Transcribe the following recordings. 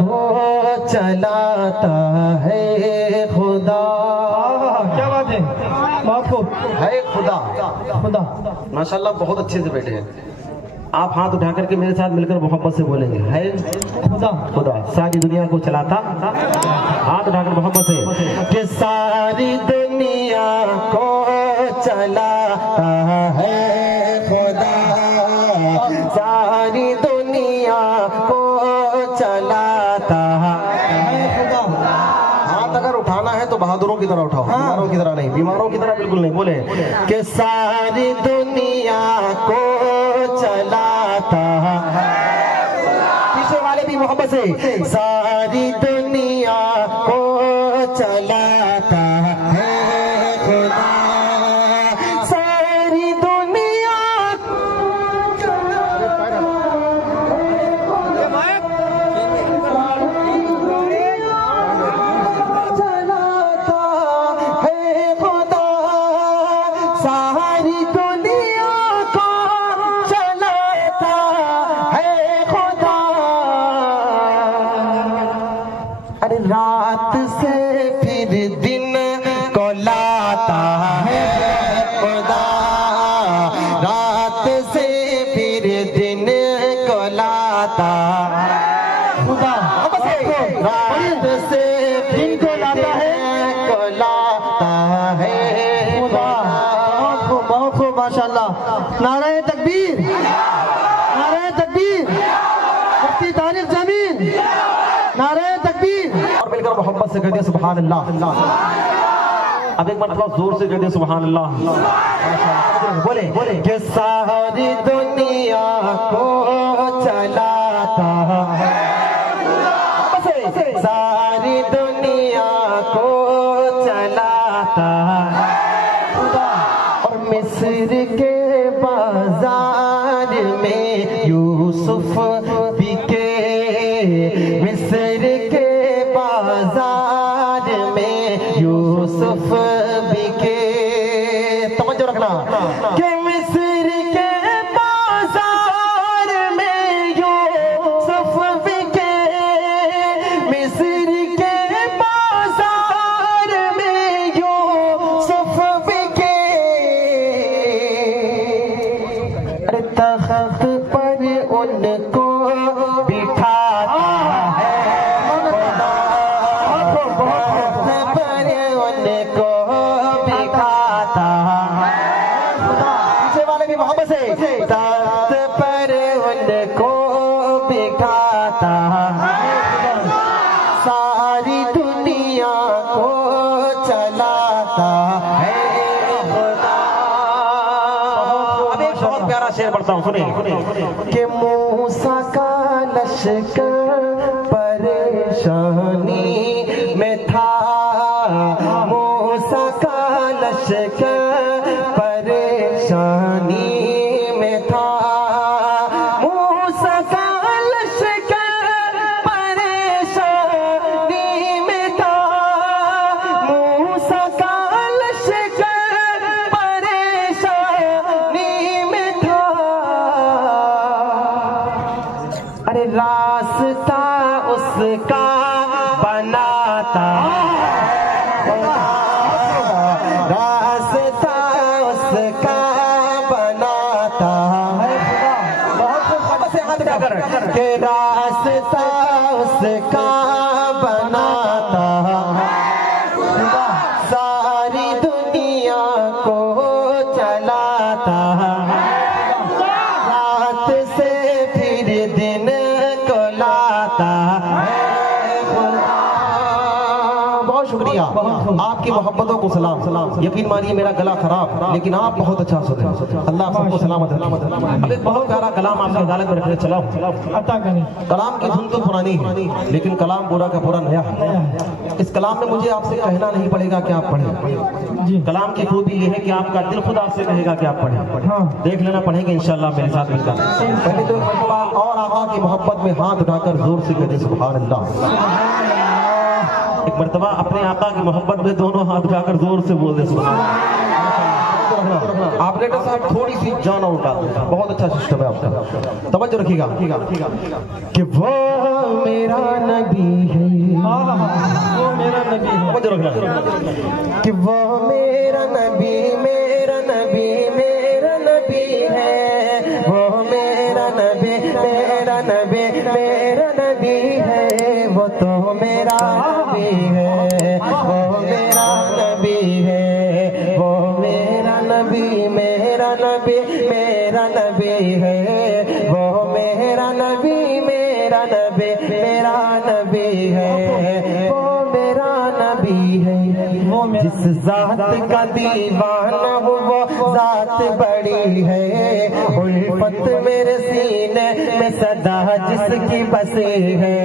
को चलाता है खुदा। क्या बात है, बहुत खूब है खुदा। खुदा माशाल्लाह बहुत अच्छे से बैठे हैं। आप हाथ उठा करके मेरे साथ मिलकर मोहब्बत से बोलेंगे, है खुदा। खुदा सारी दुनिया को चलाता, हाथ उठाकर मोहब्बत से कि सारी दुनिया को चलाता है खुदा, सारी दुनिया को चलाता है खुदा। हाथ अगर उठाना है तो बहादुरों की तरह उठाओ, बीमारों की तरह नहीं, बीमारों की तरह बिल्कुल नहीं। बोले कि सारी दुनिया को चलाता है, पीछे वाले भी मोहब्बत से, सारी दुनिया को चलाता है खुदा, सारी दुनिया चलाता है खुदा, सारी दुनिया को चलाता है खुदा। अरे रात से फिर दिन को लाता है खुदा, रात से फिर दिन को लाता खुदा, रात से दिन को लाता है, को लाता है खुदा। बहुत खूब माशाल्लाह। नारे तकबीर, नारे तकबीर, मुफ्ती तारिक जमीन, नारे तकबीर। और मिलकर मोहब्बत से कहते सुभान अल्लाह। अब एक मरतबा जोर से कहते सुभान अल्लाह। बोले कि सारी दुनिया को चलाता है, सारी दुनिया को चलाता है खुदा। और मिस्र के बाजार में यूसुफ बिके, मिस्र के बाजार में यूसुफ बिके। तवज्जो रखना कि मिस्र के बाजार में यूसुफ बिके, मिस्र के बाजार में यूसुफ बिके। अरे तख्त पर उनको बिठाता है खुदा, तख्त पर उनको बिठाता है खुदा। पीछे वाले भी मोहब्बत से, तख्त पर उनको बिठाता है खुदा, सारी दुनिया को चलाता है खुदा। अब एक बहुत प्यारा शेर पढ़ता हूँ, सुनिए कि मूसा का लश्कर परेशानी में था, मूसा का लश्कर परेशानी में था, मूसा का लश्कर परेशानी में था, मूसा का लश्कर परेशानी में था। अरे रास्ता उसका बनाता है, रास्ता उसका बनाता है। बहुत से हाथ उठाकर के रास्ता उसका बनाता है खुदा, सारी दुनिया को चलाता है, रात से फिर दिन को लाता है खुदा। बहुत शुक्रिया, आपकी मोहब्बतों को सलाम। यकीन मानिए मेरा गला खराब, लेकिन आप बहुत अच्छा सुने। अल्लाह सबको सलामत रखे। अब एक बहुत प्यारा कलाम आपकी अदालत में रखने चलाओ। अता करें। कलाम की धुन तो पुरानी है, लेकिन कलाम पूरा का पूरा नया है। इस कलाम में मुझे आपसे कहना नहीं पड़ेगा कि आप पढ़ें। कलाम की खूबी ये है कि आपका दिल खुद आपसे कहेगा कि आप पढ़ें। हाँ। देख लेना, पढ़ेंगे इंशाल्लाह मेरे साथ मिलकर। पहले तो एक मरतबा और आका की मोहब्बत में हाथ उठाकर जोर से कहते सुभान अल्लाह। एक मरतबा अपने आका की मोहब्बत में दोनों हाथ उठाकर जोर से बोल दे सुभान अल्लाह। आप लेटर साहब थोड़ी सी जान उठा, बहुत अच्छा सिस्टम है आपका, तवज्जो रखिएगा कि वो मेरा नबी है, वो मेरा नबी है, तवज्जो रखना कि वो मेरा नबी मेरा नबी मेरा नबी है, वो मेरा नबी मेरा नबी मेरा नबी है, वो तो मेरा नबी है, वो मेरा नबी है, वो मेरा नबी मेरा नबी मेरा नबी है, वो मेरा नबी मेरा नबी मेरा नबी है, वो मेरा नबी है, वो मेरा जिस जात का दीवाना हो वो जात बड़ी है, उल्फत मेरे सीने में सदा जिसकी बसी है,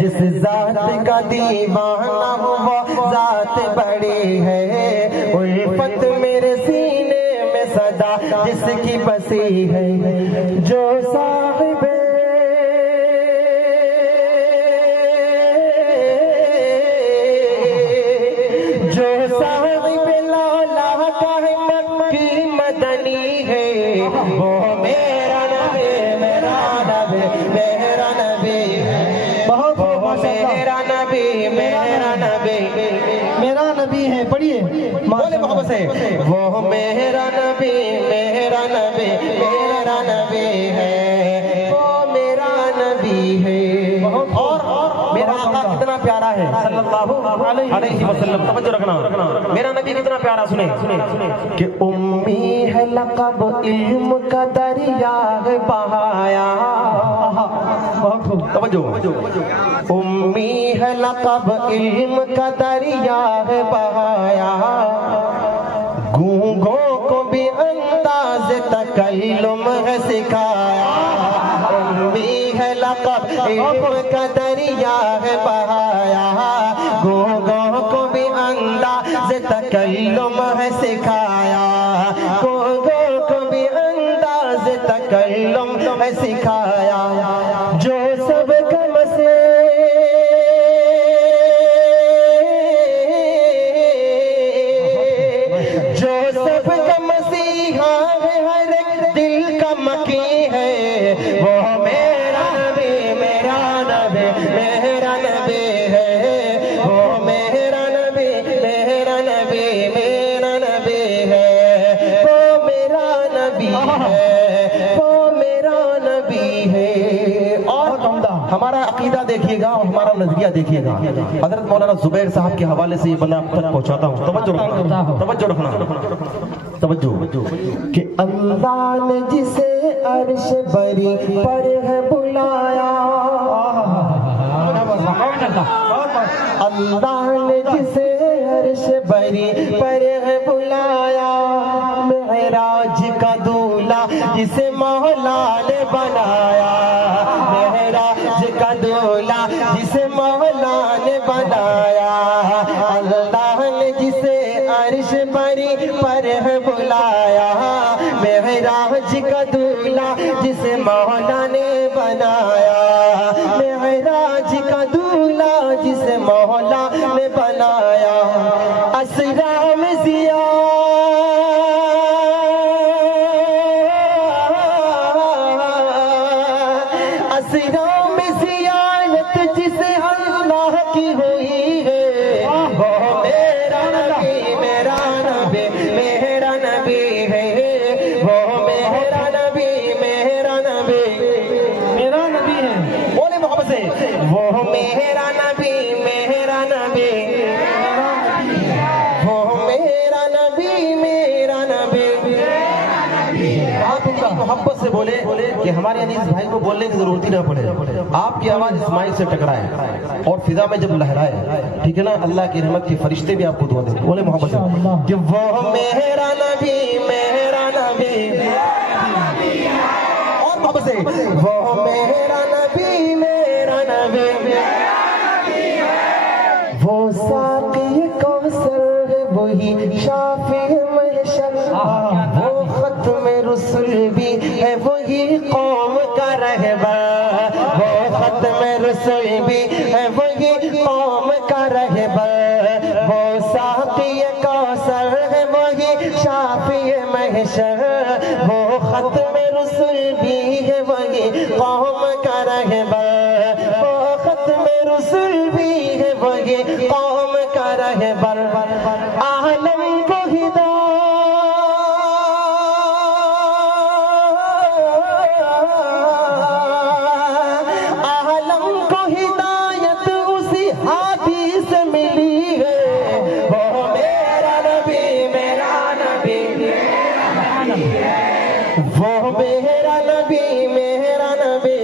जिस जात का दीवाना हो वो जात बड़ी है, उल्फत मेरे सीने में सदा जिसकी बसी है, जो साहिबे मदनी है, वो मेरा नबी मेरा नबी मेरा नबी है, बहुत मेरा नबी मेरा नबी मेरा नबी है। पढ़िए बोले मोहब्बत से, वो मेरा नबी मेरा नबी मेरा नबी है, वो मेरा नबी है। और मेरा आका कितना प्यारा है सल्लल्लाहु अलैहि वसल्लम, तवज्जो रखना, मेरा नबी कितना प्यारा, सुने कि उम्मी है लक़ब इल्म का दरिया है बहाया, बहुत खूब, तवज्जो, उम्मी है लक़ब इल्म का दरिया है बहाया, गूंगों को भी अंदाज तकल्लुम है सिखाया, उम्मी है लक़ब इल्म का दरिया है बहाया, गूंगों को भी अंदाज तकल्लुम है सिखाया, गूंगों को भी अंदाज तकल्लुम है सिखाया, जो सब कम से मसीहा है, हर एक दिल का मकी है, वो मेरा नबी मेरा नबी मेरा नबी है, वो मेरा नबी मेरा नबी मेरा नबी है, वो मेरा नबी है, वो मेरा नबी है। और हमारा अकीदा देखिएगा और हमारा नजरिया देखिएगा, हजरत मौलाना जुबैर साहब के हवाले से ये बंदा तक पहुंचाता हूँ, तवज्जो रखना, तवज्जो रखना, तवज्जो कि अल्लाह ने जिसे अर्श बरी पर है बुलाया, अल्लाह ने जिसे अर्श बरी पर है बुलाया, मेहराज का दूल्हा जिसे मौला ने बनाया, मेहराज का दूल्हा जिसे मौला ने बनाया, अल्लाह ने जिसे अर्श बरी पर है बुलाया, मेहराज का दूल्हा जिसे मौला ने बनाया, मेहराज का दूल्हा जिसे मौला ने बनाया, असरा में जिया असरा में जियारत जिसे अल्लाह की हुई है, वो मेरा नबी मेरा नबी मेरा नबी है, वो मेरा नबी मेरा नबी मेरा नबी है। बोले मोहब्बत से, वो मेरा नबी मेरा नबी, वो मेरा नबी मेरा नबी। आप इनका मोहब्बत से बोले कि हमारे अजीज भाई को बोलने की जरूरत ही ना पड़े, आपकी आवाज इस माइक से टकराए और फिजा में जब लहराए, ठीक है ना, अल्लाह की रहमत के फरिश्ते भी आपको दुआ दें। बोले मोहब्बत से कि वो मेरा नबी मेरा नबी, और मोहब्बत से, वो मेरा नबी मेरा नबी, वो साक़ी कौसर है वही शाफ़ी महशर, वो खत्म रसूल भी है वही कौम का रहबर, वो खत्म रसूल भी है वही कौम का रहबर, वो साक़ी कौसर है वही शाफ़ी रहशर, वो खत्म रसूल भी है वही कौम का रहबर, वो खत्म रसूल भी है वही कौम का रहबर। आलम को हिदायत उसी हाथी से मिली है, वो मेरा नबी मेरा नबी, वो मेरा नबी मेरा नबी,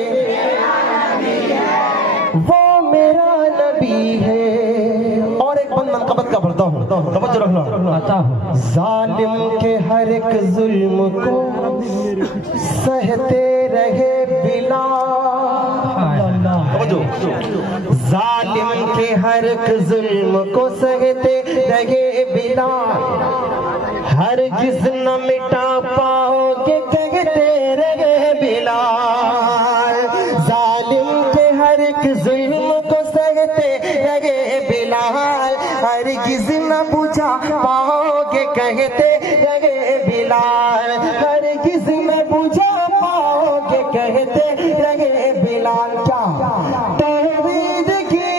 वो मेरा नबी है। और एक बंद मनकबत का पढ़ता हूँ, तवज्जो रखना। जालिम के हर एक जुल्म को सहते रहे जालिम के हर एक जुल्म को सहते रहे बिलाल, हरगिज़ न मिटा पाओगे कहते रहे बिलाल। जालिम के हर एक जुल्म को सहते रहे बिलाल, हरगिज़ न बुझा पाओगे कहते रहे बिलाल, हरगिज़ न बुझा पाओगे कहते रहे बिलाल। क्या तौहीद की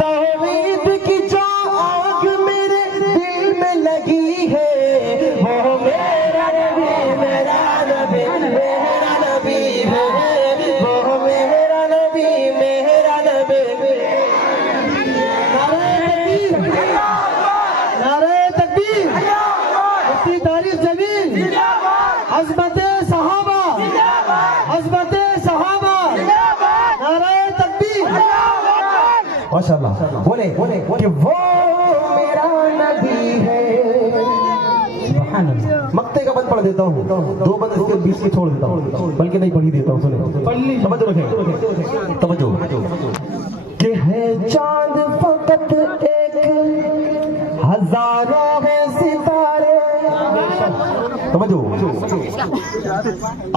तौहीद की जो आग मेरे दिल में लगी है, वो मेरा नबी मेरा नबी मेरा नबी है, वो मेरा नबी मेरा नबी। नारे तकबीर, अपनी तारीफ जमीन, अज़मते सहाबा, अज़मते सहाबा, नारे तकबीर। माशाअल्लाह, बोले कि वो मेरा नबी है। मक्ते का बंद पढ़ देता हूँ, दो बंद इसके बीच की छोड़ देता हूँ, बल्कि नहीं पढ़ी देता हूँ। सुने, तवज्जो रखें, तवज्जो। कि है चांद फकत एक, हजारों है सितारे, तवज्जो।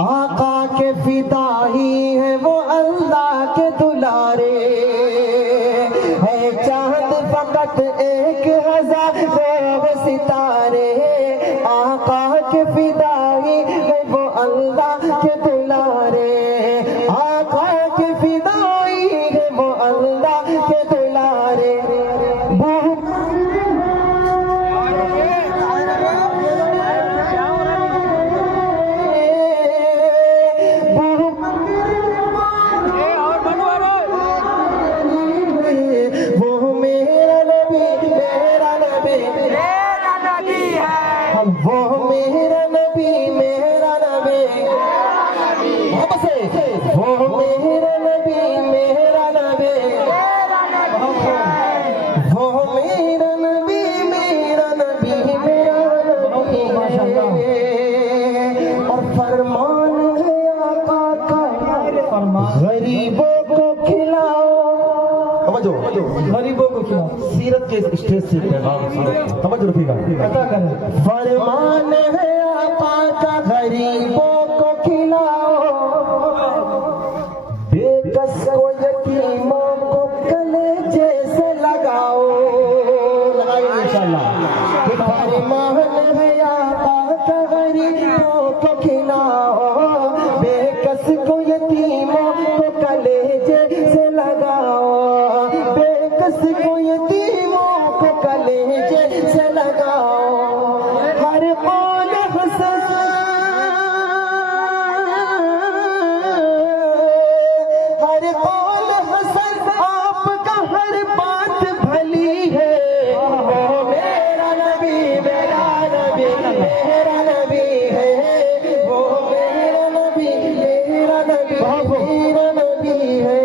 आका के फिदाई है वो अल्लाह के दुलारे, है चांद फकत एक, हजारों है सितारे, आका के फिदाई है वो अल्लाह के दुलारे, आका के फिदाई है वो अल्लाह के दुलारे। वो मेरा नबी मेरा नबी, वापस से वो मेरा नबी मेरा नबी, वो मेरा नबी मेरा नबी मेरा नबी। और फरमान है आका का, गरीबों को खिलाओ, गरीबों को खिलाओ। सीरत के स्टेज से समझ रखिएगा, पता करें। फरमान है आका का, गरीबों को खिलाओ, बेकस को यतीमों को कलेजे से लगाओ, लगाइए इंशाअल्लाह। फरमान है आका का, गरीबों को खिलाओ, बेकस को यतीमों को कलेजे से लगाओ, बेकस को यतीमों को कलेजे से लगाओ। हर कौल हसन, हर कौल हसन, आपका हर बात भली है, वो मेरा नबी मेरा नबी मेरा नबी है, वो मेरा नबी मेरा नबी मेरा नबी है।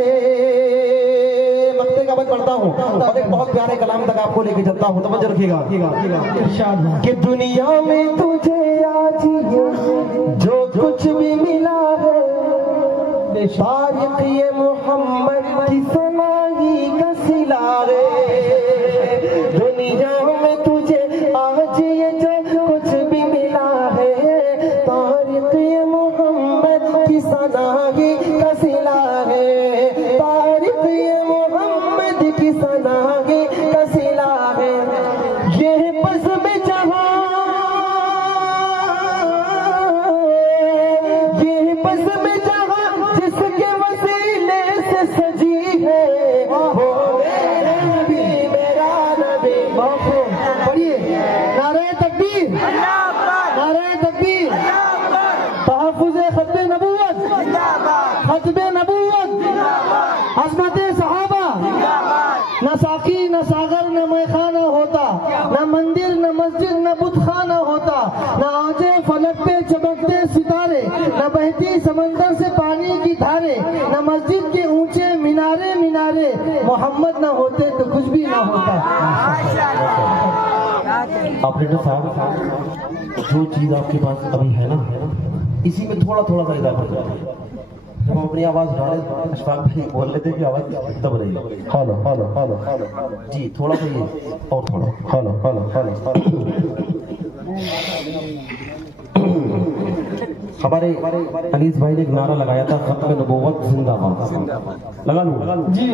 मक्ते का बंद पढ़ता हूँ और एक बहुत प्यारे कलाम तक आपको लेके चलता हूँ, तवज्जो रखिएगा। कि दुनिया में तुझे आज ये जो कुछ भी मिला है, तारीख ये मोहम्मद की सनाही का सिला है। दुनिया में तुझे आज ये जो कुछ भी मिला है, तारीख ये मोहम्मद की सनाही का सिला है, तारीख ये मोहम्मद की सनाही साकी न सागर न मैखाना होता, न मंदिर न मस्जिद न बुतखाना होता, न आजे फलक पे चमकते सितारे, न बहती समंदर से पानी की धारे, न मस्जिद के ऊंचे मीनारे मीनारे, मोहम्मद न होते तो कुछ भी न होता। ऑपरेटर साहब, जो चीज आपके पास अभी है ना, इसी में थोड़ा थोड़ा सा इजाफा करें। जब हम अपनी आवाज उठा रहे, अशफाक भाई बोल लेते कि आवाज दब रही है। हेलो हेलो हेलो जी, थोड़ा सा ये और थोड़ा हेलो हेलो हेलो। हमारे अनीस भाई ने एक नारा लगाया था, खत्म नबूवत जिंदाबाद। लगा लूं जी।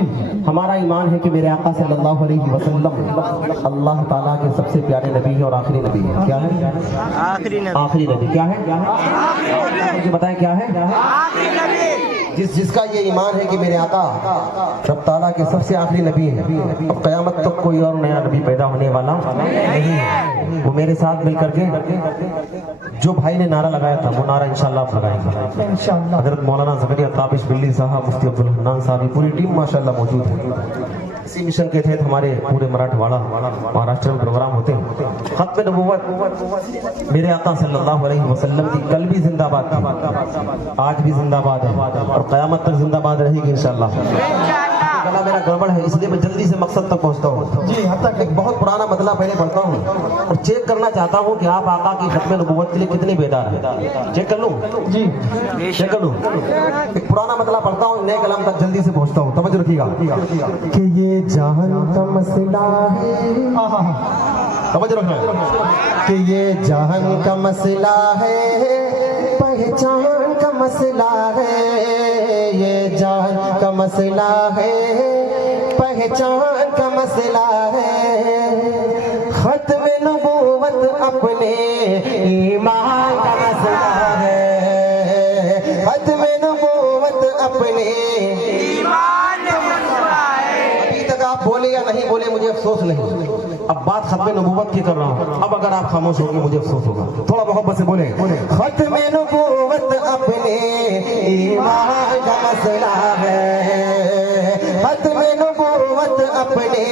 हमारा ईमान है कि मेरे आका सल्लल्लाहु अलैहि वसल्लम अल्लाह ताला के सबसे प्यारे नबी है और आखिरी नबी है। क्या है? आखिरी नबी। क्या है? मुझे बताएं क्या है? जिसका ये ईमान है कि मेरे आका रब ताला के सबसे आखिरी नबी है, अब क़यामत तक कोई और नया नबी पैदा होने वाला नहीं है, वो मेरे साथ मिलकर के जो भाई ने नारा लगाया था वो नारा इंशाल्लाह आप लगाएंगे इंशाल्लाह। हजरत मौलाना ज़करिया ताबिश बिल्ली साहब, मुफ्ती अब्दुल हन्नान साहब, पूरी टीम माशाल्लाह मौजूद है। इसी मिशन के तहत हमारे पूरे मराठवाड़ा महाराष्ट्र में प्रोग्राम होते हैं। खत्म नबूवत मेरे आका सल्लल्लाहु अलैहि वसल्लम की कल भी जिंदाबाद थी, आज भी जिंदाबाद है और क़यामत तक जिंदाबाद रहेगी इंशाल्लाह। गला मेरा गड़बड़ है, इसलिए मैं जल्दी से मकसद तक पहुंचता हूँ जी। हद तक एक बहुत पुराना मतला पहले पढ़ता हूँ और चेक करना चाहता हूँ कि आप आका की खत्म नबूवत के लिए कितने बेदार हैं। चेक कर लूँ जी, चेक कर लूँ। एक पुराना मतला पढ़ता हूँ, नए कलाम तक जल्दी से पहुंचता हूँ। तवज्जो रखिएगा कि ये जहान का मसला है, तवज्जो रखना कि ये जहान का मसला है, पहचान का मसला है, ये जान का मसला है, पहचान का मसला है, खत्म नबूवत अपने ईमान का मसला है, खत्म नबूवत अपने ईमान का मसला है। अभी तक आप बोले या नहीं बोले मुझे अफसोस नहीं, अब बात खत्म नबूवत की कर रहा हूँ। अब अगर आप खामोश होंगे मुझे अफसोस होगा। थोड़ा मोहब्बत से बोले, खत्म नबूवत अपने ईमान का मसला है, खत्म नबूवत अपने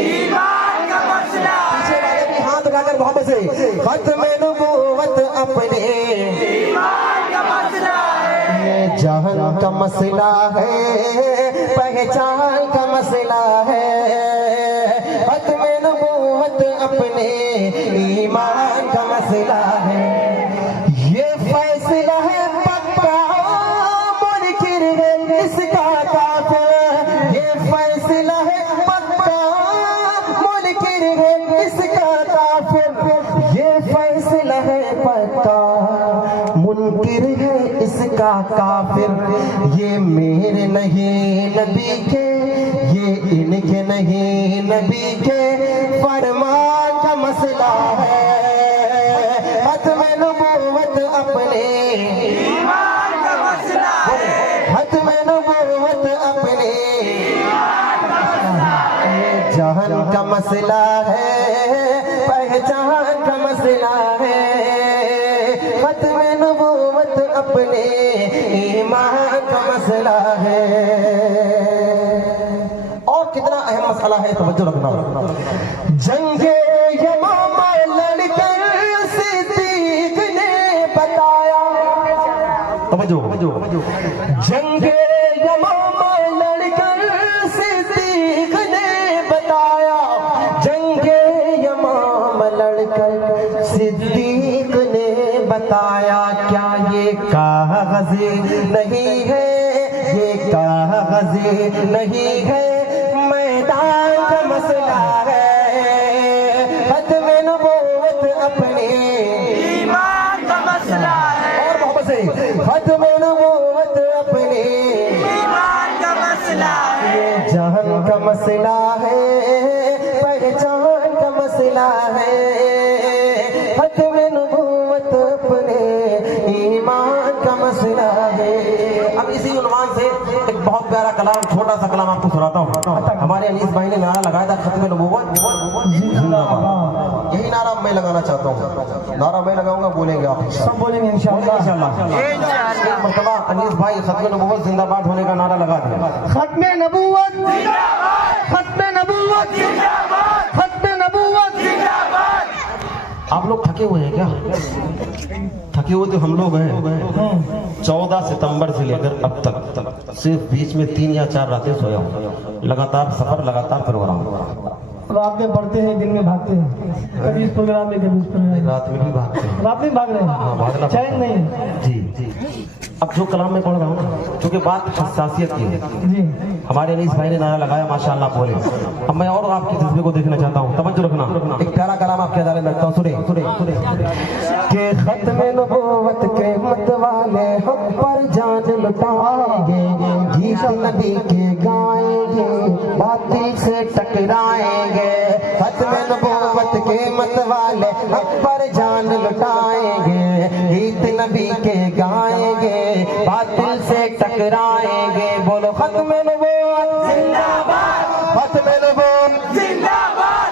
ईमान का मसला। पीछे वाले भी हाथ उठाकर मोहब्बत से, खत्म नबूवत अपने ईमान का मसला है, ये जहान का मसला है, पहचान का मसला है, खत्म नबूवत अपने ईमान का मसला है, ये फैसला है पक्का मुनकिर है इसका काफिर, ये फैसला है पक्का मुनकिर है इसका काफिर, ये फैसला है पक्का मुनकिर है इसका काफिर, ये मेरे नहीं नबी के, ये इनके नहीं नबी के फरमान का मसला है, खत्म नबूवत अपने ईमान का मसला है, खत्म नबूवत अपने ईमान का मसला है, ये जहान का मसला है, पहचान का मसला है, खत्म नबूवत अपने ईमान का मसला है। और कितना अहम मसला है, तवज्जो रखना। जंगे यमामा लड़कर सिद्दीक ने बताया, तवज्जो, जंगे यमामा लड़कर सिद्दीक ने बताया, जंगे यमामा लड़कर सिद्दीक ने बताया, क्या ये कागज़ नहीं है, ये कागज़ नहीं है, मैदान का मसला है, खत्म नबूवत अपने ईमान का मसला है। और मोहब्बत से, खत्म नबूवत अपने ईमान का मसला है, ये जहान का मसला है, पहचान का मसला है, खत्म नबूवत अपने ईमान का मसला है। अब इसी उन्वान से एक बहुत प्यारा कलाम, छोटा सा कलाम आपको सुनाता हूँ। हमारे अनीस भाई ने नारा लगाया था, खत्म नबूवत जिंदाबाद। यही नारा मैं लगाना चाहता हूँ। नारा मैं लगाऊंगा, बोलेंगे आप सब? बोलेंगे इंशाल्लाह। मरतबा अनीस भाई खत्म नबूवत जिंदाबाद होने का नारा लगा दिया। खत्म नबूवत, खत्म नबूवत। नबूवत जिंदाबाद, खत्म नबूवत जिंदाबाद। आप लोग थके हुए हैं क्या? थके हुए तो हम लोग हैं। 14 सितंबर से लेकर अब तक सिर्फ बीच में 3 या 4 रातें सोया हूँ। लगातार सफर, लगातार प्रोग्राम। रात में पढ़ते हैं, दिन में भागते हैं, कभी इस प्रोग्राम में, कभी इस प्रोग्राम में। रात में भी भागते हैं। रात में भाग रहे हैं? हाँ, भागना चैन नहीं है। जी जी। अब जो कलाम में पढ़ रहा हूँ ना, क्योंकि बात हसासियत की है। जी हमारे अनीस भाई ने नारा लगाया माशाअल्लाह बोले। अब मैं और आपकी जज्बे को देखना चाहता हूँ, तवज्जो रखना। एक प्यारा कलाम आपके हवाले में रखता हूँ, सुने सुने सुने। के खत्म नबूवत के मत वाले हम पर जान लुटाएंगे, गीत नबी के गाएंगे, बातिल से टकराएंगे। खत्म नबूवत के मत वाले हम पर जान लुटाएंगे, गीत नबी के गाएंगे, बातिल से टकराएंगे। बोलो खत्म नबूवत जिंदाबाद, खत्म नबूवत जिंदाबाद।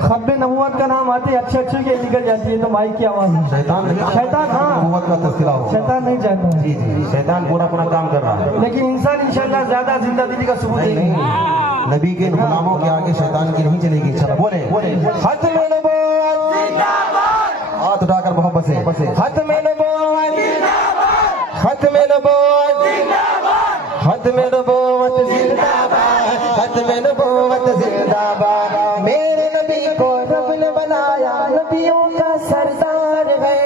खत्म नबूवत का नाम आते अच्छे अच्छे के निकल जाती है तो माइक की आवाज है। शैतान नहीं, शैतान, हाँ नबूवत का तस्करा हो। शैतान नहीं चाहता है। जी जी, शैतान पूरा अपना काम कर रहा है, लेकिन इंसान इंशाल्लाह ज्यादा जिंदा दिली का सबूत नहीं नहीं। नहीं, नबी के गुलामों के आगे शैतान की नहीं चलेगी। चलो बोले खत्म नबूवत जिंदाबाद। हाथ उठाकर मोहब्बत से खत्म नबूवत जिंदाबाद, खत्म नबूवत जिंदाबाद, खत्म नबूवत जिंदाबाद, खत्म नबूवत जिंदाबाद। मेरे नबी को रब ने बनाया नबियों का सरदार है,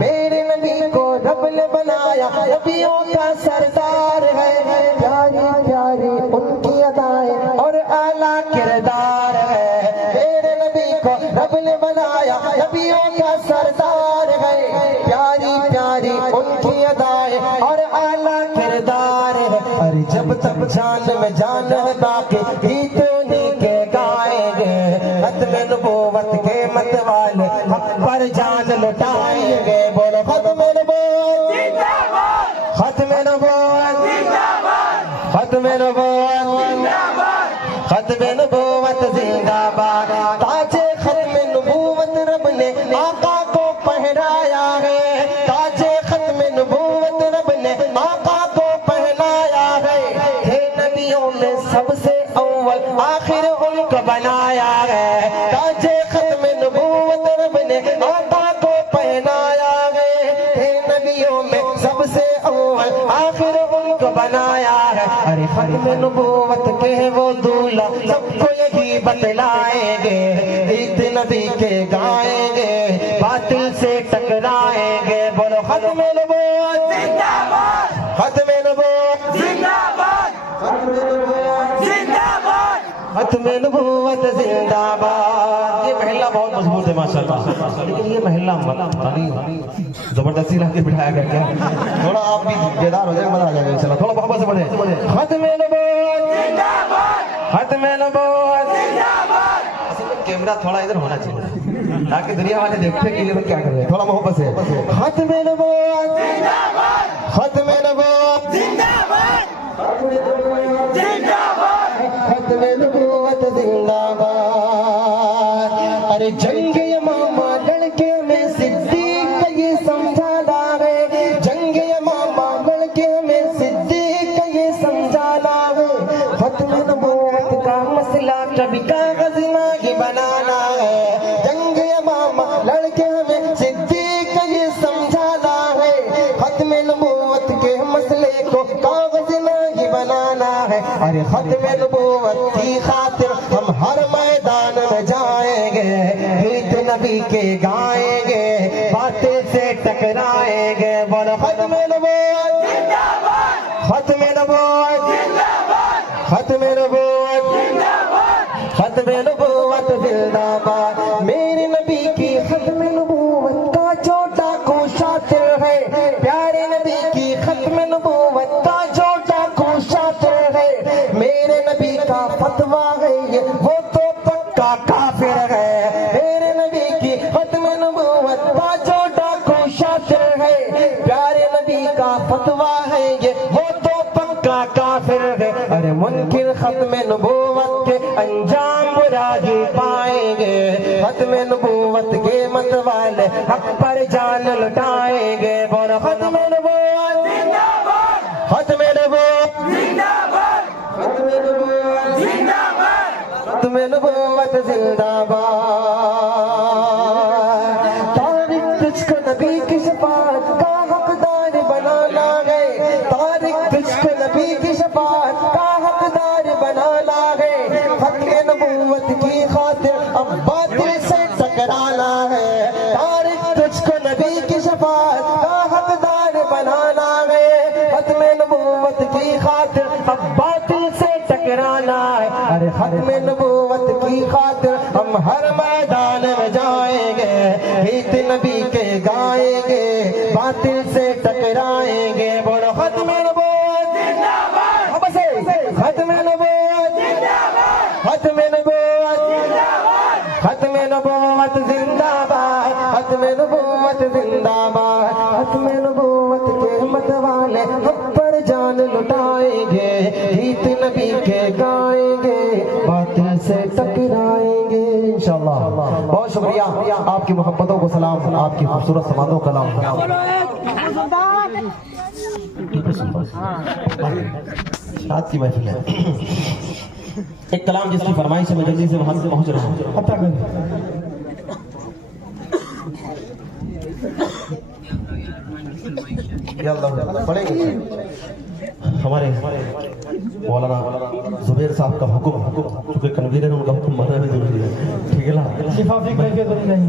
मेरे नबी को रब ने बनाया नबियों का सरदार है। प्यारी प्यारी उनकी अदाएं और आला किरदार है, मेरे नबी को रब ने बनाया नबियों का सरदार है। प्यारी प्यारी उनकी अदाएं और आला किरदार है। अरे जब तक जान में जान है बाकी गीत उन्हीं के गाएंगे। खत्म नबूवत के मत वाले हम पर जान लुटाएंगे। बोलो खत्म नबूवत जिंदाबाद, खत्म नबूवत जिंदाबाद, खत्म नबूवत जिंदाबाद, खत्म नबूवत जिंदाबाद। ताजे खत्म नबूवत रब ने आका को पहनाया है, ताजे खत्म नबूवत रब ने आका को पहनाया है। हे नबियों में सबसे अव्वल आखिर उनको बनाया है, ताजे खत्म नबूवत रब ने आका को पहनाया है। हे नबियों में सबसे अव्वल आखिर उनको बनाया है। अरे खत्म नबूवत के वो दूल्हा सबको यही बतलाएंगे, गीत नबी के गाएंगे, बातिल से टकराएंगे। बोलो खत्म नबूवत जिंदाबाद, खत्म नबूवत जिंदाबाद, खत्म नबूवत जिंदाबाद, खत्म नबूवत जिंदाबाद। ये महल्ला बहुत मजबूत है माशाल्लाह, लेकिन ये महल्ला नहीं जबरदस्ती लाके बिठाया करके। थोड़ा आप भी बेदार हो जाए, मजा आ जाएगा इंशाल्लाह। थोड़ा मोहब्बत से पढ़े खत्म नबूवत जिंदाबाद, खत्म नबूवत जिंदाबाद। असल में कैमरा थोड़ा इधर होना चाहिए ताकि दुनिया वाले देखे कि ये लोग क्या कर रहे हैं। थोड़ा मोहब्बत से खत्म नबूवत जिंदाबाद, खत्म नबूवत जिंदाबाद, जिंदाबाद, खत्म नबूवत जिंदाबाद। अरे जंग यमामा लड़के में सिद्दीक का ये समझाना है, जंग यमामा लड़के में सिद्दीक का ये समझाना है। खत्म नबूवत का मसला कभी कागज में बनाना है, जंग यमामा लड़के में सिद्दीक का ये समझाना है। खत्म नबूवत के मसले को कागज में बनाना है। अरे खत्म नबूवत की खातिर हम हर मैदान में जाएंगे, गीत नबी के गाएंगे, बातें से टकराएंगे। बोलो खत्म नबूवत जिंदाबाद, खत्म नबूवत जिंदाबाद, खत्म नबूवत जिंदाबाद, खत्म नबूवत जिंदाबाद। मेरे नबी की खत्म नबूवत का छोटा को शातिर है, प्यारे नबी की खत्म नबूवत का छोटा को शातिर है। मेरे नबी का फतवा है ये वो तो पक्का काफिर है, मेरे नबी की खत्म नबूवत का छोटा को शातिर है। प्यारे नबी का फतवा है ये वो तो पक्का काफिर है। अरे मुनकिर खत्म नबूवत के अंजाम बुरा ही पाएंगे, खत्म नबूवत के मत वाले हक पर जान लुटाएंगे। बोलो खत्म नबूवत जिंदाबाद, खत्म नबूवत खत्म नबूवत जिंदाबाद। तारिक तुझको नबी की शफाअत का हकदार बनाना है, तारिक तुझको नबी की शफाअत का हकदार बनाना है। खत्म नबूवत की खातिर अब बातिल से टकराना है, तारिक तुझको नबी की शफाअत का हकदार बनाना है। खत्म नबूवत की खातिर अब बातिल से टकराना है। अरे खत्म नबूवत की खातिर हम हर मैदान में जाएंगे, गीत नबी के गाएंगे, बातिल से टकराएंगे। बोलो खत्म नबूवत जिंदाबाद, खत्म नबूवत जिंदाबाद, खत्म नबूवत जिंदाबाद, खत्म नबूवत जिंदाबाद, खत्म नबूवत जिंदाबाद। खत्म नबूवत के मत वाले हम पर जान लुटाएंगे, गीत नबी के गाएंगे, बातिल से टकराएंगे इंशाअल्लाह। बहुत शुक्रिया, आपकी मोहब्बतों को सलाम, आपकी खूबसूरत समातों का सलाम। शाद की महफिल है। एक कलाम जिसकी फरमाइश है मैं जल्दी से वहां से पहुंच रहा हूँ। पढ़ेंगे हमारे मौलाना जुबैर साहब का हुक्म, चूंकि कन्वीनर है उनका हुक्म मानना भी जरूरी है, ठीक है ना? शिफाफी करके तो नहीं।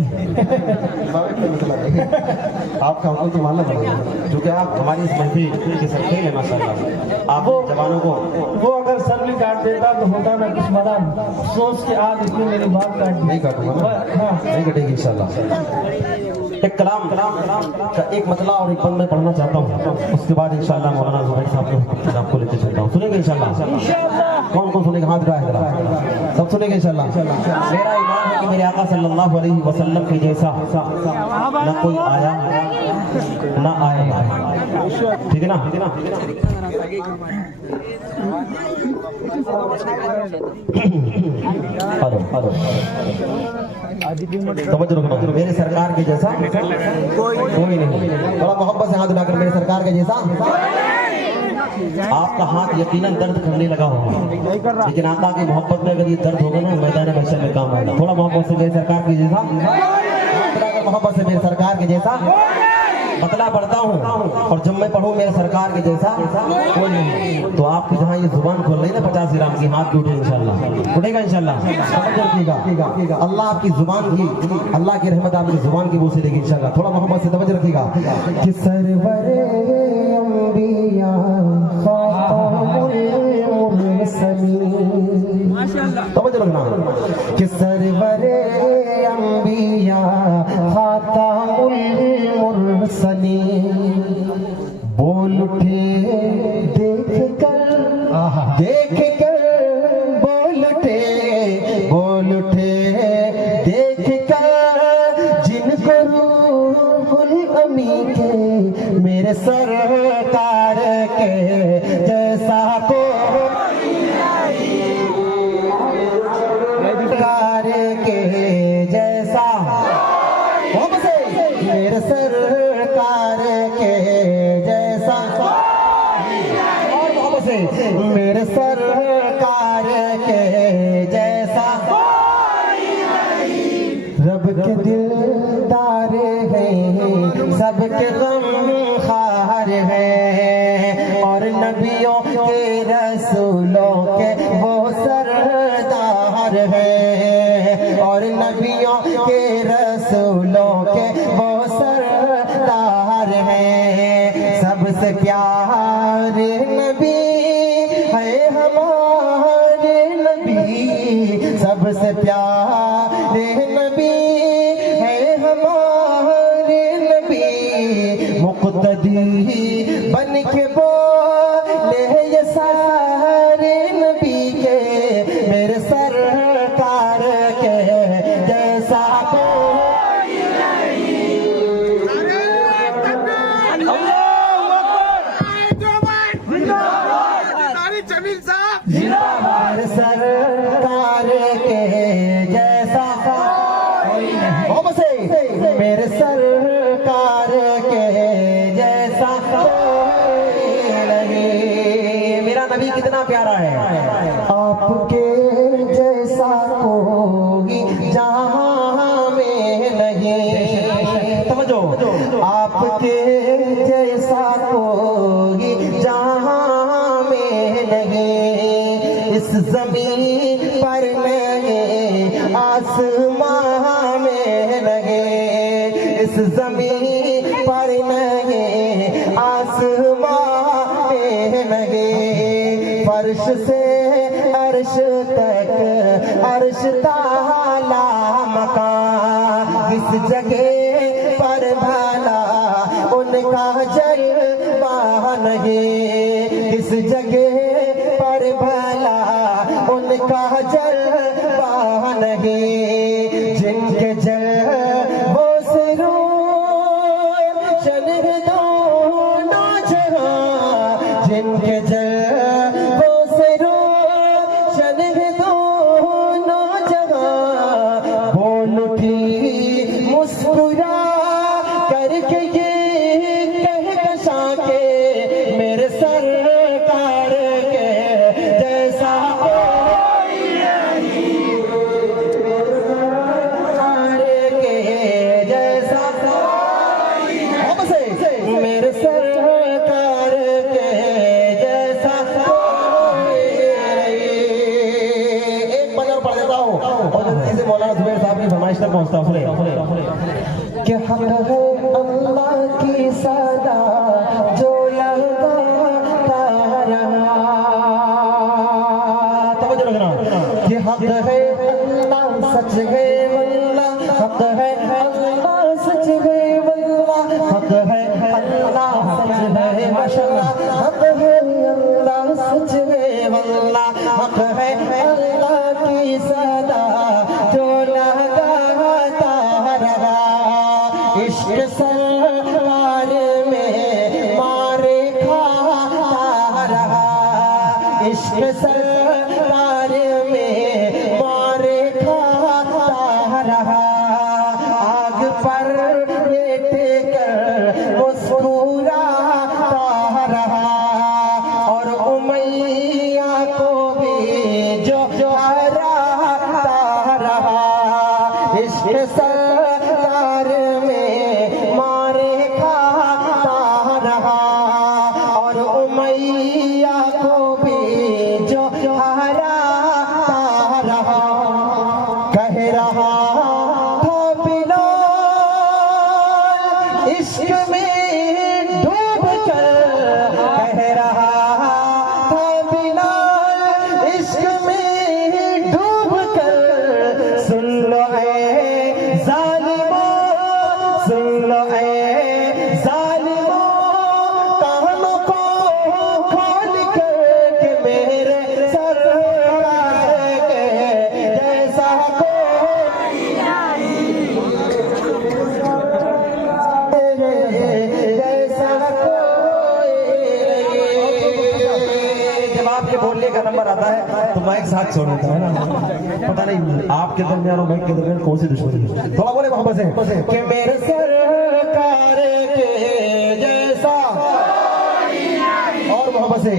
आपका हुक्म तो मानना पड़ेगा, क्योंकि आप हमारी इस महफिल के सरखेल है माशाल्लाह। आप जवानों को वो अगर सर भी काट देता तो होता मैं कुछ मरा सोच के आज इसने मेरी बात काट दी। नहीं काटूंगा ना, नहीं कटेगी इंशाल्लाह। एक कलाम का एक मतला और एक बंद में पढ़ना चाहता हूँ, उसके बाद इंशाल्लाह मौलाना जुबैर साहब के हुक्म आपको लेते चलता हूँ। सुनेंगे इंशाल्लाह? कौन कौन सुनेगा? हाथ उठाए जरा, सब सुनेंगे इंशाल्लाह। मेरा ईमान है कि मेरे आका सल्लल्लाहु अलैहि वसल्लम के जैसा न कोई आया न आएगा, ठीक है ना? तवज्जो रखना, मेरे सरकार के जैसा कोई नहीं। थोड़ा मोहब्बत से हाथ उठाकर, मेरे सरकार के जैसा। आपका हाथ यकीनन दर्द करने लगा होगा, लेकिन आका की मोहब्बत में अगर ये दर्द होगा ना, मैदान महशर में काम आएगा। थोड़ा मोहब्बत से, मेरे सरकार के जैसा, मोहब्बत से, मेरे सरकार के जैसा बतला पढ़ता हूँ, और जब मैं पढ़ूँ मेरे सरकार के जैसा कोई नहीं, तो आपकी जहाँ ये जुबान खोल रही है ना 50 ग्राम की, हाथ भी उठे इंशाल्लाह, उठेगा इंशाल्लाह। रखिएगा, अल्लाह आपकी जुबान की, अल्लाह की रहमत आपकी जुबान की बोल से देगी इंशाल्लाह। थोड़ा मोहब्बत से तवज्जो रखिएगा कि सरवरे अंबिया खातमुल मुरसलीन, तवज्जो रखना कि सरवरे अंबिया खातमुल मुरसलीन बोल उठे देख कर बोल उठे देख कर, जिनको रूहुल अमी के मेरे सरकार के जैसा कोई सरकार के जैसा, मेरे सरकार के जैसा, और मोहब्बत से, मेरे सरकार के जैसा रब के दिलदार हैं, सबके गम खार हैं, और नबियों के रसूलों के वो सरदार हैं, और नबियों के रसूलों के वो सरदार हैं। सबसे प्यारे नबी है हमारे नबी, सबसे प्यारे नबी है हमारे नबी, मुक़्तदी बन के बोले ये सारे नबी के मेरे सरकार के जैसा कोई नहीं। मेरे सरकार के जैसा कोई नहीं, मेरे सरकार के जैसा कोई नहीं। मेरा नबी कितना प्यारा है, आपके जैसा जैसा कोई जहां में नहीं। समझो, आपके जैसा कोई जहां में नहीं। इस जमीन पर नहीं, आसमां में नहीं। इस जमीन पर नहीं, आसमां में नहीं। फर्श से अर्श तक, अर्श ताला मकान, किस जगह पर भला उनका जलवा नहीं। किस जगह पर भला उनका जलवा नहीं। जिनके जलवों से रोशन है दोनों जहां। जिनके जलवों से रोशन है दोनों जहां। बोल उठी मुस्कुरा करके ये कह कशा के, मेरे सरकार के जैसा कोई नहीं। सरकार के जैसा कोई नहीं। मेरे सरकार के जैसा कोई नहीं। एक बदल पढ़ देता हूँ और ऐसे मौलाना जुबैर साहब की फरमाइश तक पहुँचता हूँ कि हक है अल्लाह की सदा जो लगाता रहा। तवज्जो रखना कि हक है अल्लाह सच है वल्लाह। हक है अल्लाह सच है वल्लाह। हक है अल्लाह सच है माशाअल्लाह। हक है अल्लाह सच है वल्लाह। हक है अल्लाह की सदा जो लगाता रहा। इश्क सरकार में मारे खाता रहा। इश्क सरकार में मारे खाता रहा। आग पर लेट कर मुस्कुराता रहा। और उमैया को भी जो हराता रहा। इश्क सरकार में मारे खाता रहा। और उमैया को भी जो हराता रहा। कह रहा था बिलाल इश्क में डूब कर। कह रहा था बिलाल इश्क में डूब कर। सुन लो ऐ जालिमो, सुन लो ऐ जालिमो, कानों को खोल कर के मेरे सरकार के जैसा कोई नहीं। जैसा कोई नहीं। जब आपके बोलने का नंबर आता है तो माइक साथ छोड़ देता है ना। पता नहीं आपके दरमियान और माइक के दरमियान कौन सी दुश्मनी है। थोड़ा बोले मोहब्बत से कि मेरे सरकार के जैसा। और मोहब्बत से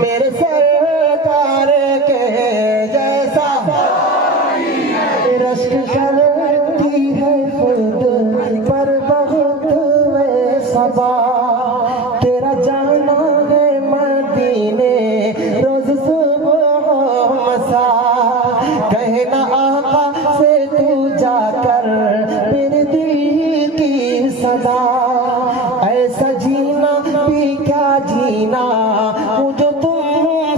मेरे सरकार के जैसा। रश्क करती है खुद पर बहुत वे सबा। तेरा जाना है मदीने रोज सुबह मसा। कहना आका से तू जाकर मेरे दिल की सदा। ऐसा जीना भी क्या जीना जो तुम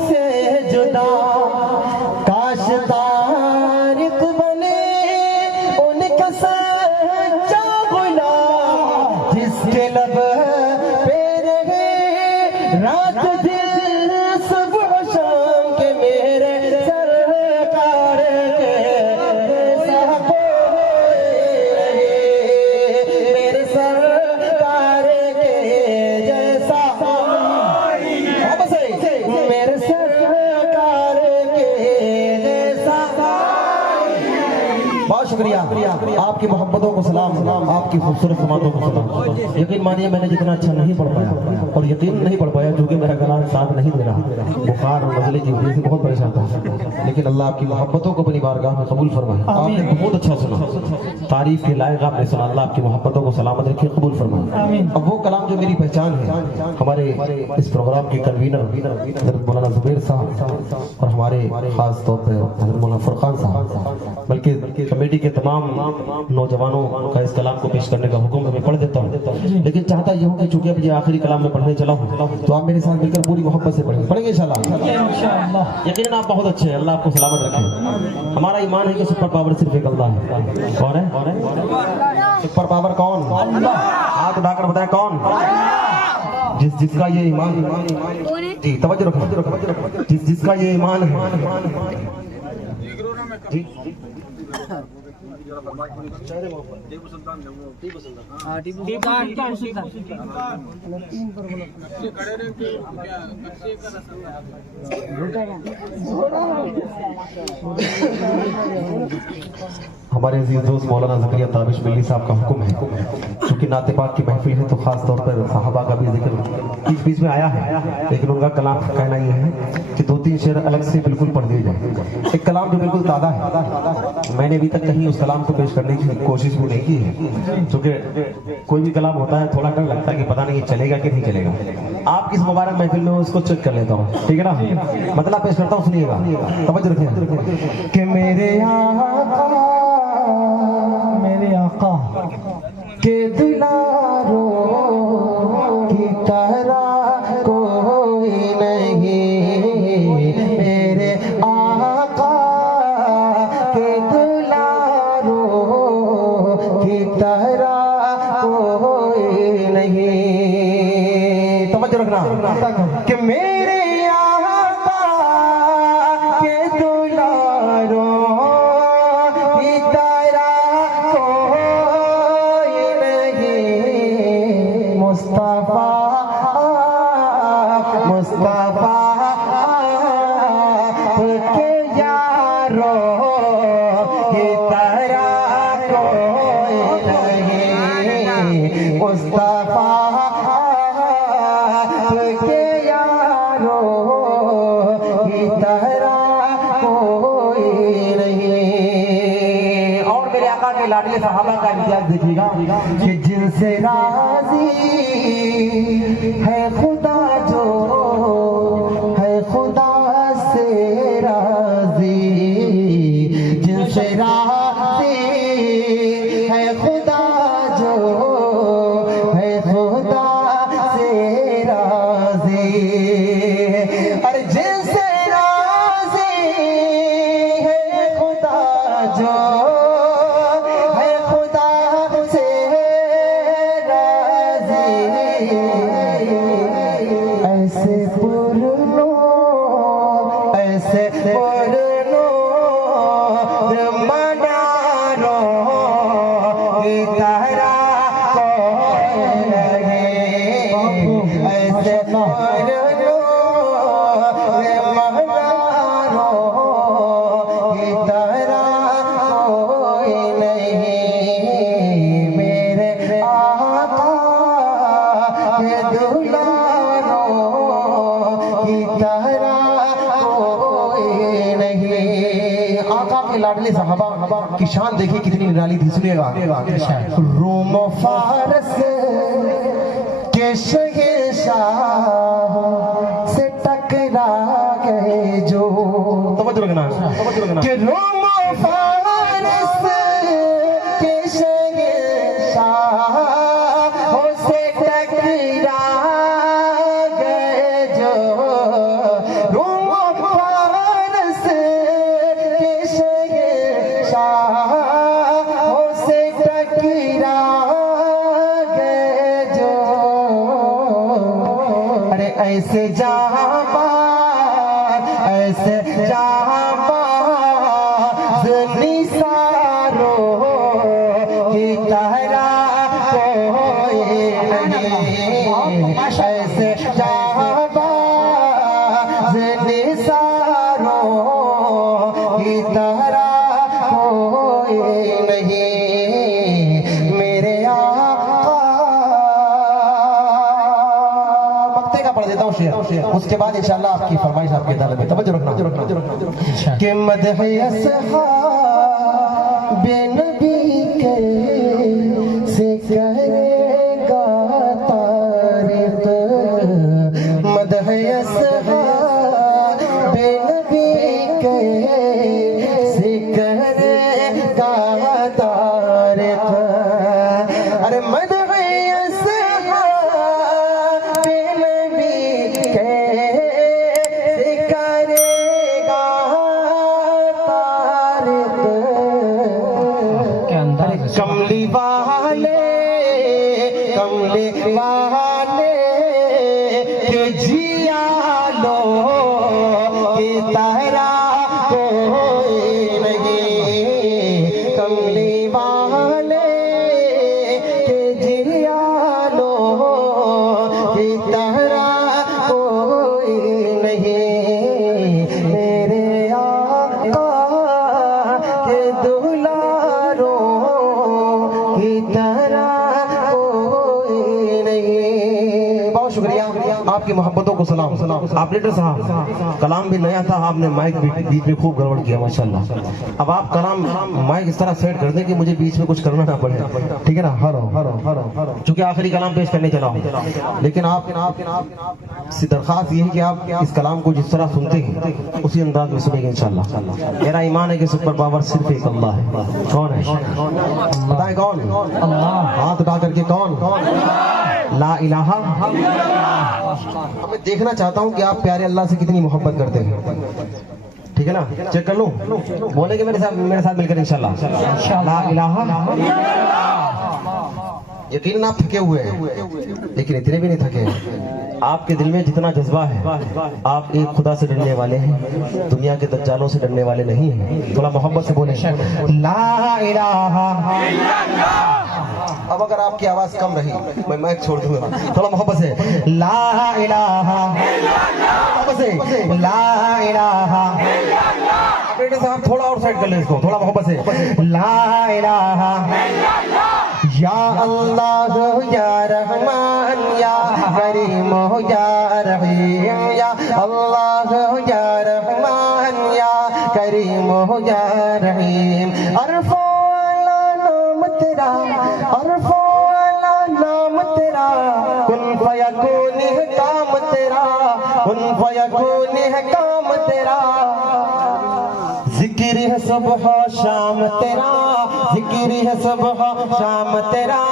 शुक्रिया। आपकी मोहब्बतों को सलाम, आपकी खूबसूरत समातों को सलाम। यकीन मानिए मैंने जितना अच्छा नहीं पढ़ पाया, और यकीन नहीं पढ़ पाया क्योंकि मेरा गला साथ नहीं दे रहा, बुखार और नज़ले की वजह से बहुत परेशान था, लेकिन अल्लाह आपकी मोहब्बतों को अपनी बारगाह में कबूल फरमाए। आपने बहुत अच्छा सुना, तारीफ के लायक आपने सुना। अल्लाह आपकी मोहब्बतों को सलामत रखिए, कबूल फरमाए। अब वो कलाम जो मेरी पहचान है, हमारे इस प्रोग्राम के कन्वीनर हज़रत मौलाना जुबैर साहब और हमारे खास तौर पर हज़रत मौलाना फुरकान साहब, बल्कि कमेटी के तमाम नौजवानों का इस कलाम को पेश करने का हुक्म मैं पढ़ देता हूँ, लेकिन चाहता यह हूँ कि चूंकि अब ये आखिरी कलाम में पढ़ने चला हूँ तो आप मेरे साथ मिलकर पूरी मोहब्बत से पढ़ेंगे इंशाल्लाह। यकीनन आप बहुत अच्छे हैं, अल्लाह आपको सलामत रखे। हमारा ईमान है कि सुपर पावर सिर्फ एक अल्लाह है। कौन है? सुपर पावर कौन? हाथ उठाकर बताए कौन? जिसका ये ईमान, जी तवज्जो रखो, जिसका ये ईमान है जी। हमारे अजीज दोस्त मौलाना ज़करिया ताबिश मिल्ली साहब का हुक्म है, क्योंकि नाते पाक की महफिल है तो खास तौर पर सहाबा का भी जिक्र बीच में आया है, लेकिन उनका कलाम कहना यह है कि 2-3 शेर अलग से बिल्कुल पढ़ दिए जाए। एक कलाम जो बिल्कुल ताज़ा है, मैंने अभी तक कहीं उस कलाम को पेश करने की कोशिश भी नहीं की है, क्योंकि कोई भी कलाम होता है थोड़ा डर लगता है कि पता नहीं चलेगा कि नहीं चलेगा। आप किस मुबारक महफिल में उसको चेक कर लेता हूँ, ठीक है ना? मतलब पेश करता हूँ, सुनिएगा, तवज्जो रखिए कि मेरे आका के दुलारों की तरह कोई नहीं, मेरे आका के दुलारों की तरह कोई नहीं। तवज्जो रखना कि मेरे आका के दुलारों की तरह कोई नहीं, मुस्तफा मुस्तफा के यारों की तरह कोई नहीं, मुस्तफा के यारों की तरह कोई नहीं। और मेरे आका के लाडले सहाबा का इम्तियाज देखिएगा कि जिनसे राजी है खुदा, जो है खुदा से राजी, जिनसे राजी है खुदा, जो है खुदा से राजी। अरे जिनसे राजी है खुदा, जो है खुदा से राजी, ऐसे पुरनो मनारो की तरह कोई नहीं, ऐसे पुरनो मनारो की तरह कोई नहीं, मेरे आका के दुलारों की तरह कोई नहीं। आका के लाडले सहाबा की शान देखिए कितनी निराली थी, सुनिएगा। रोम फारस के शहंशाह से टकरा गए जो, तवज्जो रखना कि रोम फारस के शहंशाह से टकरा गए जो, रोम फारस के शहंशाह से टकरा गए जो, अरे ऐसे जहां ऐसे जहां निसारों की तरह कोई नहीं, ऐसे जहां निसारों की तरह कोई उसके बाद इंशाल्लाह आपकी फरमाइश आपके अदालत में तवज्जो रखना कि मदह असहाबे नबी के से करेगा तारीफ मदह असहाबे नबी के से करेगा तारीफ अरे मदह कमली वाले के जिया लो की तरह कोई नहीं कमली वाले के जिया लो की तरह कोई नहीं मेरे आका के दुलारों की तरह कोई नहीं। बहुत शुक्रिया आपकी मोहब्बतों को सलाम। आप लीडर साहब कलाम भी नया था, आपने माइक बीच में खूब गड़बड़ किया माशाल्लाह। अब आप कलाम माइक इस तरह सेट कर दें कि मुझे बीच में कुछ करना ना पड़े, ठीक है ना। हरो चूंकि आखिरी कलाम पेश करने चला हूँ, लेकिन आप से दरखास्त ये है कि आप इस कलाम को जिस तरह सुनते हैं उसी अंदाज में सुनेंगे इंशाल्लाह। मेरा ईमान है कि सुपर पावर सिर्फ एक अल्लाह है। कौन है बताए? कौन? अल्लाह। हाथ उठा करके कौन? ला इलाहा। अब मैं देखना चाहता हूँ कि आप प्यारे अल्लाह से कितनी मोहब्बत करते हैं, ठीक है ना। चेक कर लूं, बोलेंगे मेरे साथ मिलकर इंशाल्लाह। ला इलाहा। यकीनन आप थके हुए हैं, लेकिन इतने भी नहीं थके हैं। आपके दिल में जितना जज्बा है, आप एक खुदा से डरने वाले हैं, दुनिया के दज्जालों से डरने वाले नहीं हैं। थोड़ा मोहब्बत से बोले ला इलाहा। अब अगर आपकी आवाज कम रही मैं माइक छोड़ दूंगा। थोड़ा मोहब्बत से ला इलाहा। मोहब्बत से ला इलाहा। बेटे साहब थोड़ा और साइड कर ले इसको, थोड़ा मोहब्बत से ला इलाहा। या अल्लाह या रहमान या करीम या रहीम या अल्लाह या रहमान या करीम या रहीम। अरफो वाला नाम तेरा, अरफो वाला नाम तेरा, कुन फयकून है काम तेरा, कुन फयकून है काम तेरा। जिक्र है सुबह शाम तेरा, जिक्र है सुबह शाम तेरा।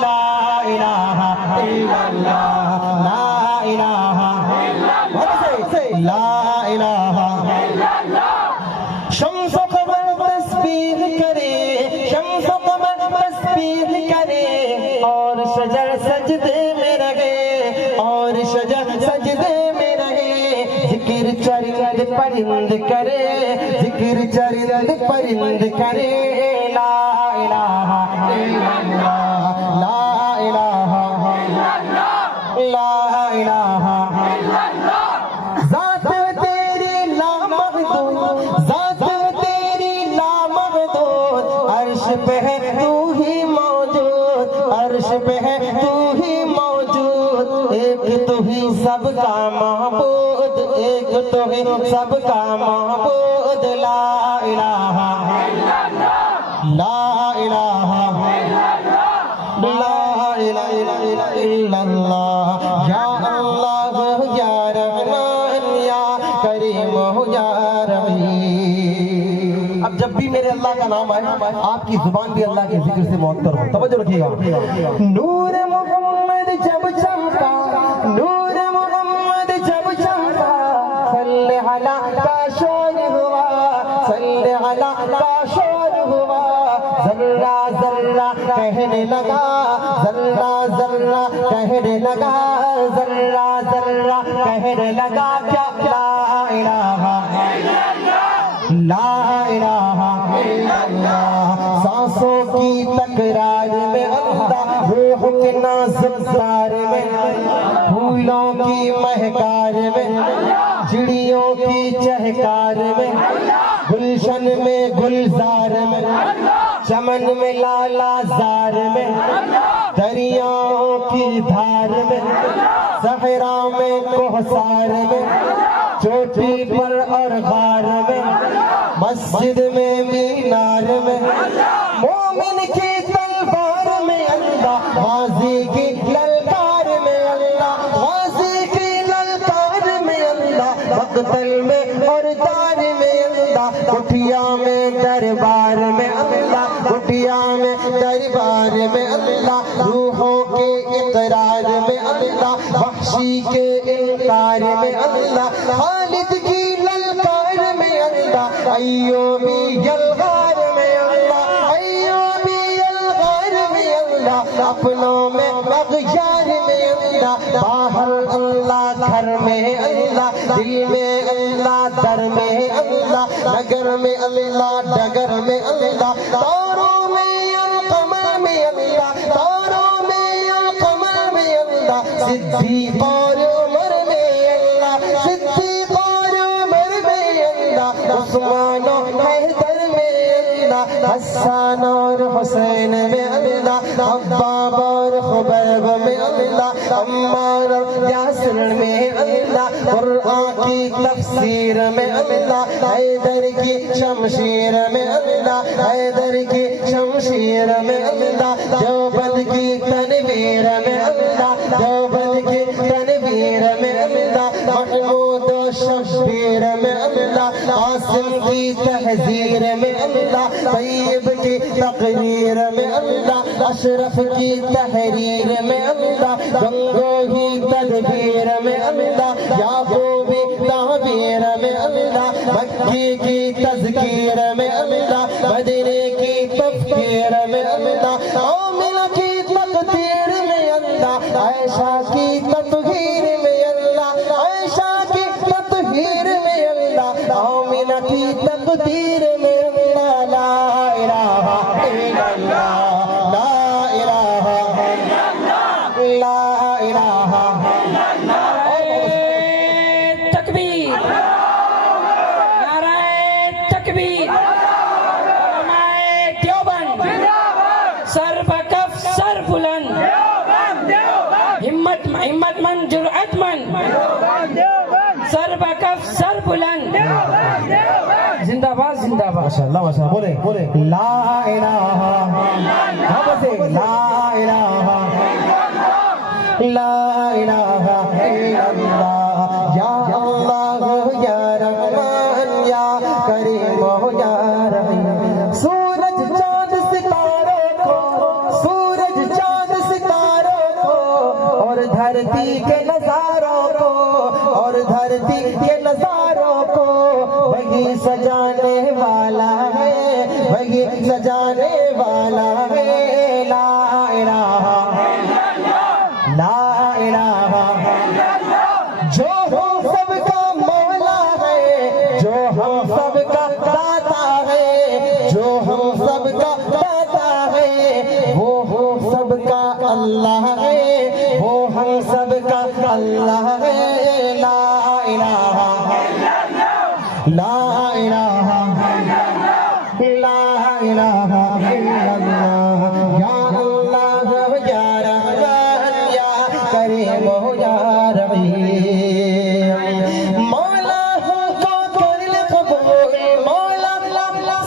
ला इलाहा इल्लल्लाह, ला इलाहा इल्लल्लाह, ला इलाहा इल्लल्लाह। शम्स कमर तस्बीह करे, शम्स कमर तस्बीह करे, और शजर सजदे में रहे, और शजर सजदे में रहे। जिक्र चरिंद परिंद करे, जिक्र चरिंद परिंद करे। ला इलाहा इल्लल्लाह, ला इलाहा इल्लल्लाह, ला इलाहा इल्लल्लाह। ज़ात तेरी लामहदूद, ज़ात तेरी लामहदूद, अर्श पे है तू ही मौजूद, अर्श पे है तू ही मौजूद। एक तू ही सबका महबूद, एक तू ही सबका महबूद। ला इलाहा इल्लल्लाह, ला इलाहा इल्लल्लाह, ला इलाहा इल्लल्लाह। या अल्लाह या रहमान या करीम या रहीम। अब जब भी मेरे अल्लाह का नाम आए, आपकी जुबान भी अल्लाह के जिक्र से मुअत्तर हो। तवज्जो रखिएगा। नूर मोहम्मद जब चमका, नूर मोहम्मद जब चमका, सल्ले अला का शोर हुआ, सल्ले अला का शोर हुआ। जर्रा जर्रा कहने लगा, जर्रा जर्रा कहने लगा, जर्रा जर्रा कहने लगा क्या? ला इलाहा इल्लल्लाह, ला इलाहा इल्लल्लाह। सांसों की तकरार में अल्लाह, रूह के नाज़ुक तार में, फूलों की महकार में, चिड़ियों की चहकार में, गुलशन में गुलजार में, चमन में लालाजार में, दरियाओं की धार में, सहरा में कोह कोहसार में, चोटी पर और गार में, मस्जिद में मीनार में, मोमिन की तलवार में अल्लाह, गाजी की ललकार में अल्लाह, गाजी की ललकार में अल्लाह, मक़तल में और दार में अल्लाह, कुटिया में दरबार में अल्लाह, कुटिया में दरबार में अल्लाह, रूहों के इकरार में अल्लाह, वहशी के इनकार में अल्लाह, खालिद की ललकार में अल्लाह, अय्यूबी यलगार में अल्लाह, अय्यूबी यलगार में अल्लाह, अपनों में अग़यार में अल्लाह, बाहर अल्लाह घर में अल्लाह, दिल में अल्लाह दर में अल्लाह, नगर में अल्लाह डगर में अल्लाह, तारों में और कमर में अल्लाह, तारों में और कमर में अल्लाह, सिद्दीक़ और उमर में अल्लाह, सिद्दीक़ और उमर में अल्लाह, उस्मान और हैदर में अल्लाह, हसन और हुसैन में अल्लाह, अब्बाब और खुबैब में अल्लाह, अम्मार और यासिर में अल्लाह, कुरान की तफसीर में अल्लाह, हैदर की शमशीर में अल्लाह, हैदर की शमशीर में अल्लाह, देवबंद की तनवीर में अल्लाह, देवबंद की तनवीर में अल्लाह, महमूद और शब्बीर में अल्लाह, कासिम की तहजीर में अल्लाह, तैयब की तकरीर में अल्लाह, अशरफ की तहरीर में अल्लाह, गंगोही तदबीर में अल्लाह, याकूबी तहबीर में अल्लाह, मक्की की तज़कीर में अल्लाह, मदीने की तफ़कीर में अल्लाह, आमिना की तक़दीर में अल्लाह, आयशा की तत्हीर में अल्लाह, आयशा की तत्हीर में अल्लाह, आमिना की तक़दीर में अल्लाह, ला इलाहा इल्लल्लाह, ला इलाहा इल्लल्लाह, ला इलाहा तकबीर, नाराए तकबीर, उलमाए देवबंद, सर बकफ सर बुलंद, हिम्मतमंद जुरअतमंद, सर बकफ सर बुलंद, जिंदाबाद जिंदाबाद। माशाअल्लाह माशाअल्लाह, बोले बोले ला इलाहा, हाँ बसे ला इलाहा, ला इलाहा इल्लल्लाह, या अल्लाह या रहमान या करीम या रहीम, सूरज चांद सितारों को, सूरज चांद सितारों को, और धरती के नजारों को, और धरती के नजारों को, वही सजाने वाला है, वही सजाने वाला है, ला इलाहा, ला इलाहा, जो हम सबका मौला है, जो हम सबका दाता है, जो हम सबका दाता है, वो हम सबका अल्लाह है, वो हम सबका अल्लाह है, ला इलाहा, ला इलाहा, ला इलाहा इल्लल्लाह, या अल्लाह या रहमान या करीम या रहीम, मौला हमको कर ले कबूल, मौला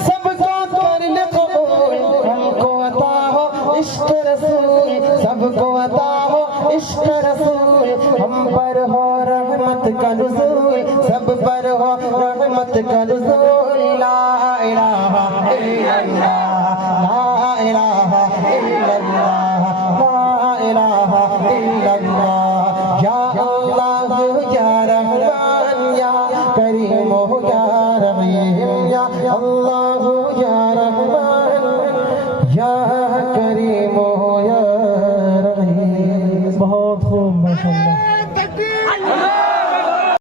सबको कर ले कबूल, हमको अता हो इश्क रसूल, सबको अता हो इश्क रसूल, हम पर हो रहमत का नुज़ूल, सब पर हो रहमत का नुज़ूल, ला इलाहा इल्लल्लाह, ला इलाहा इल्लल्लाह, ला इलाहा इल्लल्लाह, या अल्लाह या रहमान या करीम या रहीम, या अल्लाह